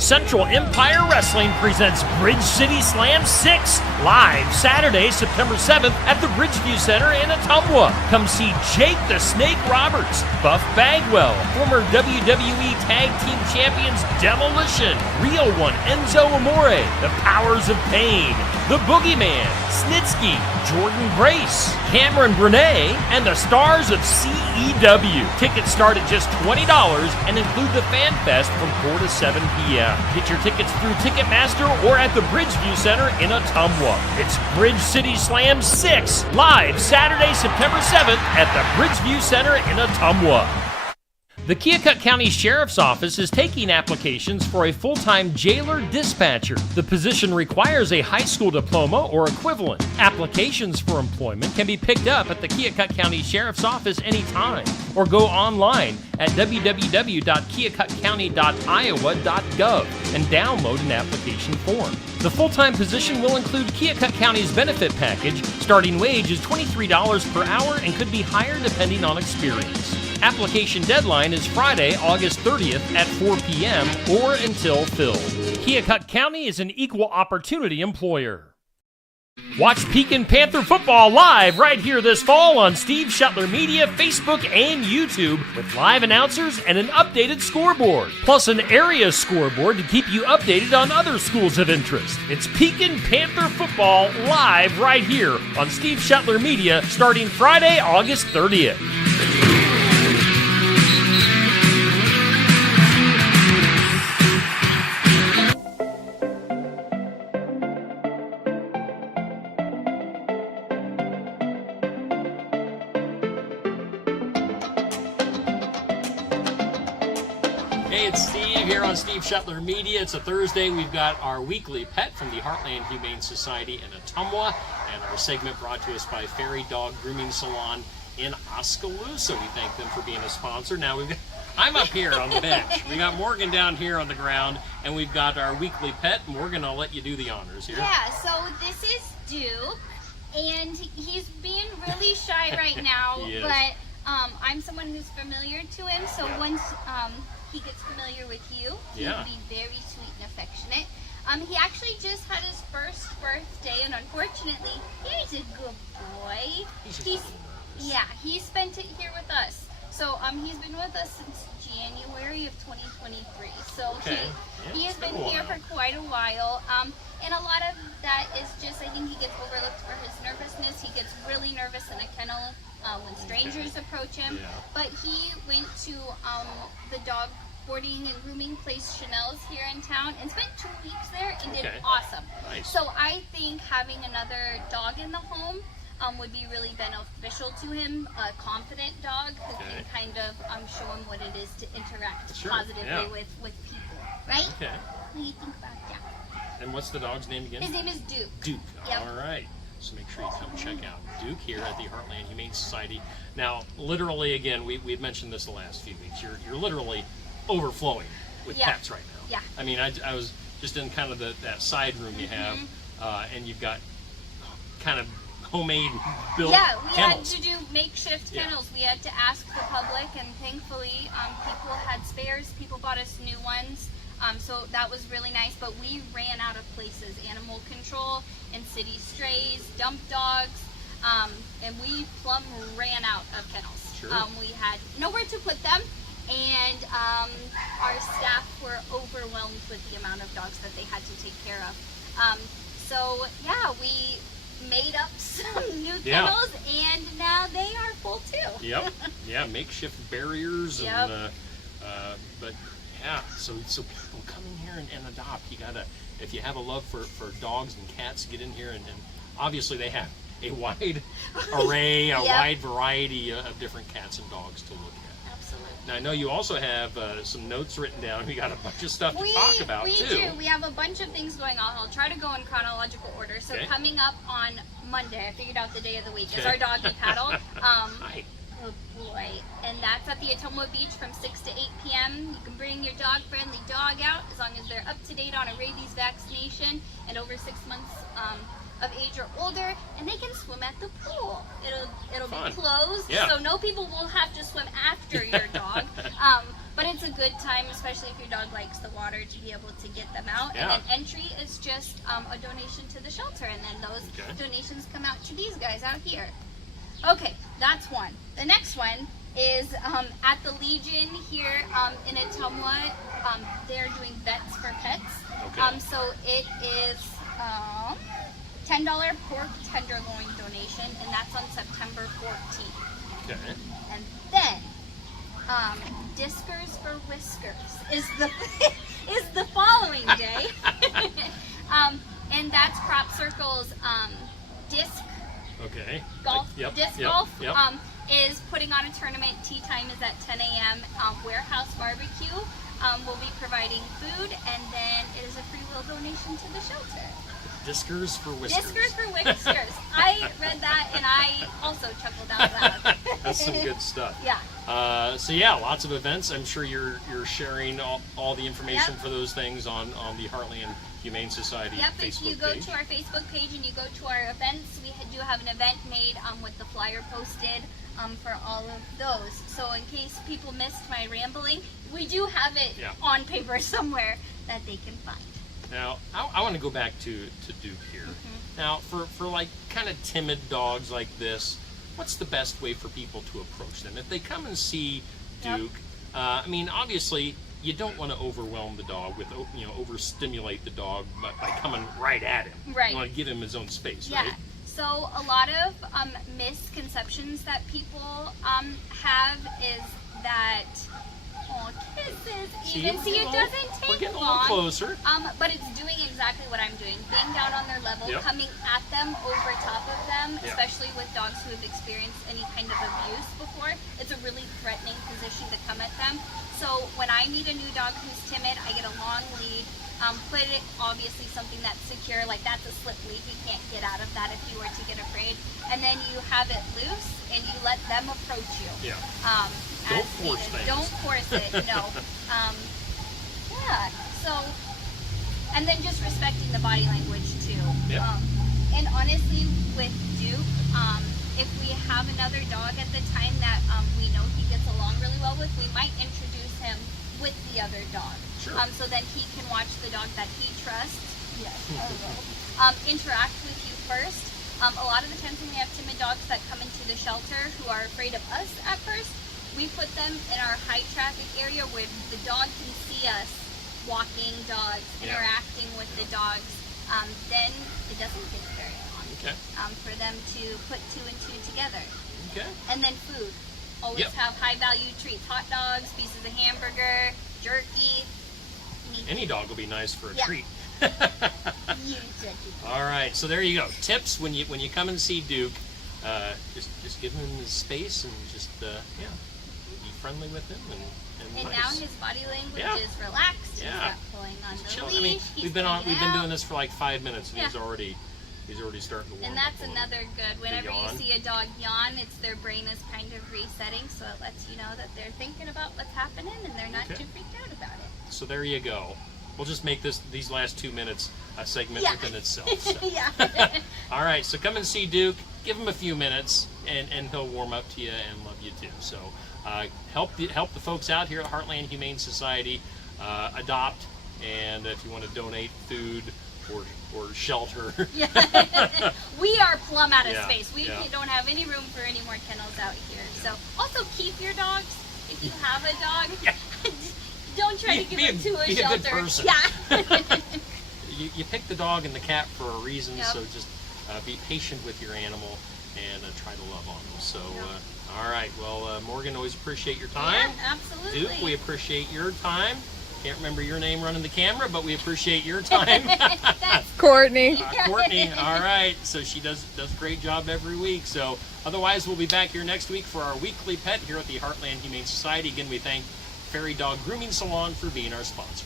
Central Empire Wrestling presents Bridge City Slam 6 live Saturday, September 7th at the Bridgeview Center in Ottumwa. Come see Jake the Snake Roberts, Buff Bagwell, former WWE Tag Team Champions Demolition, Real One Enzo Amore, The Powers of Pain, The Boogeyman, Snitsky, Jordan Grace, Cameron Brennan, and the stars of CEW. Tickets start at just $20 and include the Fan Fest from 4 to 7 p.m. Get your tickets through Ticketmaster or at the Bridgeview Center in Ottumwa. It's Bridge City Slam 6, live Saturday, September 7th at the Bridgeview Center in Ottumwa. The Keokuk County Sheriff's Office is taking applications for a full-time jailer dispatcher. The position requires a high school diploma or equivalent. Applications for employment can be picked up at the Keokuk County Sheriff's Office anytime, or go online at www.keokukcounty.iowa.gov and download an application form. The full-time position will include Keokuk County's benefit package. Starting wage is $23 per hour and could be higher depending on experience. Application deadline is Friday, August 30th at 4 p.m. or until filled. Keokuk County is an equal opportunity employer. Watch Pekin Panther football live right here this fall on Steve Shetler Media, Facebook, and YouTube with live announcers and an updated scoreboard, plus an area scoreboard to keep you updated on other schools of interest. It's Pekin Panther football live right here on Steve Shetler Media starting Friday, August 30th. Hey, it's Steve here on Steve Shetler Media. It's a Thursday. We've got our weekly pet from the Heartland Humane Society in Ottumwa, and our segment brought to us by Fairy Dog Grooming Salon in Oskaloosa. We thank them for being a sponsor. Now I'm up here on the bench. We got Morgan down here on the ground, and we've got our weekly pet. Morgan, I'll let you do the honors here. Yeah, so this is Duke, and he's being really shy right now, but I'm someone who's familiar to him, so once he gets familiar with you, he will be very sweet and affectionate. He actually just had his first birthday, and unfortunately, he's a good boy. He spent it here with us. So he's been with us since January of 2023. So he has been here for quite a while. And a lot of that is just, I think he gets overlooked for his nervousness. He gets really nervous in a kennel when strangers approach him. But he went to the dog boarding and grooming place Chanel's here in town and spent 2 weeks there and did awesome. Nice. So I think having another dog in the home would be really beneficial to him. A confident dog who can kind of show him what it is to interact positively with people, right? Okay. What do you think about that? And what's the dog's name again? His name is Duke. Duke. Yep. All right. So make sure you come check out Duke here at the Heartland Humane Society. Now, literally, again, we've mentioned this the last few weeks. You're literally overflowing with pets right now. Yeah. I mean, I was just in kind of that side room you have, and you've got kind of homemade built we kennels. had to do makeshift kennels. We had to ask the public, and thankfully people had spares. People bought us new ones. So that was really nice, but we ran out of places. Animal control and city strays, dump dogs, and we plumb ran out of kennels. Sure. We had nowhere to put them, and our staff were overwhelmed with the amount of dogs that they had to take care of. So yeah, we made up some new kennels, and now they are full too. Yep. Yeah, makeshift barriers, and but yeah, so people come in here and adopt. You gotta, if you have a love for dogs and cats, get in here and obviously they have a wide array, a wide variety of different cats and dogs to look at. Absolutely. Now I know you also have some notes written down. We got a bunch of stuff to talk about too. We do. We have a bunch of things going on. I'll try to go in chronological order. So coming up on Monday, I figured out the day of the week, is our doggy paddle. Hi. Oh boy. And that's at the Ottumwa Beach from 6 to 8 p.m. You can bring your dog-friendly dog out as long as they're up to date on a rabies vaccination and over 6 months of age or older, and they can swim at the pool. It'll be closed, so no people will have to swim after your dog. But it's a a good time, especially if your dog likes the water, to be able to get them out. Yeah. And then entry is just a donation to the shelter, and then those donations come out to these guys out here. Okay, that's one. The next one is at the Legion here in Ottumwa. They're doing Vets for Pets. Okay. So it is $10 pork tenderloin donation, and that's on September 14th. Okay. And then Discers for Whiskers is the following day. And that's Crop Circle's disc Okay. golf. Disc golf Yep. is putting on a tournament. Tea time is at 10 a.m. Warehouse Barbecue will be providing food, and then it is a free will donation to the shelter. Discers for Whiskers. Discers for Whiskers. I read that and I also chuckled out loud. That's some good stuff. Yeah. So yeah, lots of events. I'm sure you're sharing all the information for those things on the Heartland Humane Society Yep, Facebook if you go page. to our Facebook page and you go to our events, we do have an event made with the flyer posted for all of those. So in case people missed my rambling, we do have it on paper somewhere that they can find. Now, I want to go back to Duke here. Now, for like kind of timid dogs like this, what's the best way for people to approach them? If they come and see Duke, I mean, obviously, you don't want to overwhelm the dog with, overstimulate the dog by coming right at him. Right. You want to give him his own space, Yeah. right? So a lot of misconceptions that people have is that kisses even. See, it doesn't We're take getting a long. little closer. But it's doing exactly what I'm doing. Being down on their level, coming at them, over top of them, especially with dogs who have experienced any kind of abuse before. It's a really threatening position to come at them. So when I meet a new dog who's timid, I get a long lead. Put it obviously something that's secure, like that's a slip lead. You can't get out of that if you were to get afraid. And then you have it loose and you let them approach you. Yeah. Don't force things. Don't force it. No. Yeah. So, and then just respecting the body language too. Yep. And honestly, with Duke, if we have another dog at the time that we know he gets along really well with, we might introduce him with the other dog. Sure. So then he can watch the dog that he trusts. Yes. Interact with you first. A lot of the times when we have timid dogs that come into the shelter who are afraid of us at first, we put them in our high traffic area where the dog can see us walking dogs, interacting with the dogs. Then it doesn't take very long for them to put two and two together. Okay. And then food. Always have high value treats. Hot dogs, pieces of hamburger, jerky. Any dog will be nice for a treat. All right, so there you go. Tips when you come and see Duke, just give him his space and just be friendly with him and nice. Now his body language is relaxed. He's not pulling on the leash. I mean, we've been doing this for like 5 minutes and he's already starting to warm up. And that's up another good. Whenever you see a dog yawn, it's their brain is kind of resetting, so it lets you know that they're thinking about what's happening and they're not too freaked out about it. So there you go. We'll just make these last 2 minutes a segment within itself. So. All right, so come and see Duke. Give him a few minutes, and he'll warm up to you and love you too. So help the folks out here at Heartland Humane Society adopt, and if you want to donate food or shelter. We are plumb out of space. We don't have any room for any more kennels out here. So also keep your dogs. If you have a dog, don't try to give it to a shelter. Be a good person. You pick the dog and the cat for a reason, so just be patient with your animal and try to love on them. So, all right. Well, Morgan, always appreciate your time. Yeah, absolutely. Duke, we appreciate your time. Can't remember your name running the camera, but we appreciate your time. Courtney. Courtney, all right. So she does a great job every week. So otherwise, we'll be back here next week for our weekly pet here at the Heartland Humane Society. Again, we thank Fairy Dog Grooming Salon for being our sponsor.